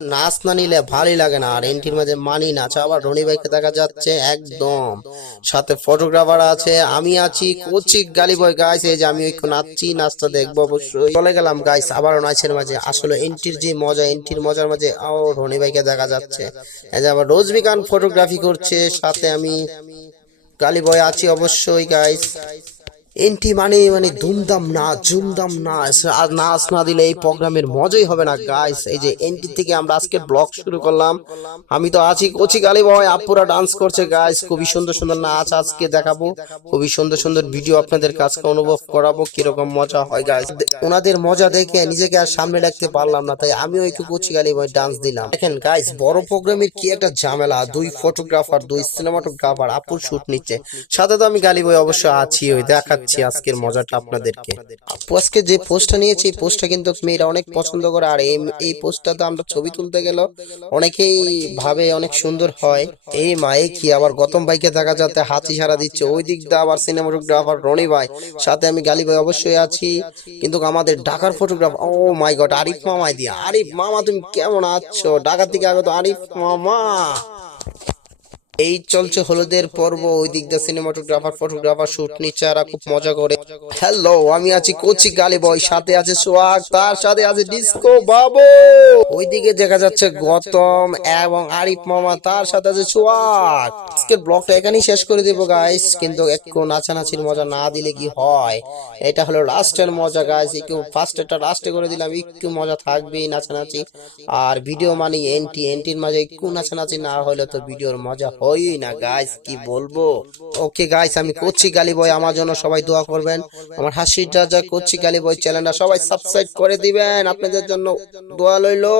নাচ না নিলে ভালোই লাগে না। আর এন্ট্রির মাঝে মানি নাচ, আবার রনি ভাইকে দেখা যাচ্ছে একদম সাথে ফটোগ্রাফার আছে, আমি আছি কোচিক গালি বয় গাইস। এই যে আমি ওই নাচছি, নাচটা দেখবো অবশ্যই। চলে গেলাম গাইস আবারও নাচের মাঝে। আসলে এন্ট্রির যে মজা, এন্ট্রির মজার মাঝে ও রনি ভাইকে দেখা যাচ্ছে। এই যে আবার রজনীকান্ত ফটোগ্রাফি করছে, সাথে আমি গালি বয় আছি অবশ্যই গাইস। এন্ট্রি মানে মানে ধুমধাম নাচ, ঝুমধাম নাচ। আর নাচ না দিলে এই প্রোগ্রামের মজাই হবে না গাইস। এই যে এন্ট্রি থেকে আমরা আজকে ব্লগ শুরু করলাম। আমি তো আছি কোচি গালি বয়, আপুরা ডান্স করছে গাইস, খুবই সুন্দর সুন্দর নাচ আজকে দেখাবো। খুবই সুন্দর সুন্দর ভিডিও আপনাদের কাছে অনুভব করাবো কিরকম মজা হয় গাইস। ওনাদের মজা দেখে নিজেকে আর সামনে রাখতে পারলাম না, তাই আমিও একটু কোচি গালি বয় ডান্স দিলাম। দেখেন গাইস, বড় প্রোগ্রামের কি একটা ঝামেলা, দুই ফটোগ্রাফার, দুই সিনেমাটোগ্রাফার আপুর শুট নিচ্ছে, সাথে তো আমি গালি বই অবশ্য আছি, ওই দেখাচ্ছি আজকের মজাটা আপনাদেরকে। আপু আজকে যে পোস্টটা নিয়েছি, এই পোস্টটা কিন্তু মেয়েরা অনেক পছন্দ করে। আর এই পোস্টটাতে আমরা ছবি তুলতে গেল অনেকেই ভাবে অনেক সুন্দর হয়। এই মা, এই কি আবার গৌতম ভাইকে দেখা যাতে হাতি সারা দিচ্ছে, ওই দিক দিয়ে আবার সিনেমাটোগ্রাফার রনি ভাই, সাথে আমি গালি ভাই অবশ্যই আছি। কিন্তু আমাদের ঢাকার ফটোগ্রাফার, ও মাই গড, আরিফ মামাই দিয়া। আরিফ মামা তুমি কেমন আছো? ঢাকার থেকে আগত আরিফ মামা। এই চলছে হলুদের পর্ব, ওই দিক দিয়ে সিনেমাটোগ্রাফার ফটোগ্রাফার শুট নিচ্ছে, আর খুব মজা করে। হ্যালো, আমি আছি কোচি গালি বয়, সাথে আছে সোহাগ, তার সাথে আছে ডিস্কো বাবু। ওইদিকে দেখা যাচ্ছে গৌতম এবং আরিফ মামা, তার সাথে আছে সোহাগ। আজকের ব্লগটা এখানেই শেষ করে দেবো গাইস, কিন্তু একটু নাচানাচির মজা না দিলে কি হয়? এটা হলো লাস্টের মজা গাইস, একটু ফার্স্টেরটা লাস্টে করে দিলাম, একটু মজা থাকবেই নাচানাচি। আর ভিডিও মানে এন্টির মাঝে একটু নাচানাচি না হলে তো ভিডিওর মজা হয়ই না গাইস, কি বলবো। ওকে গাইস, আমি করছি গালি বয়, আমার জন্য সবাই দোয়া করবেন। আমার হাসিটা যা করছি গালি বয় চ্যানেলটা সবাই সাবস্ক্রাইব করে দিবেন, আপনাদের জন্য দোয়া লইলো।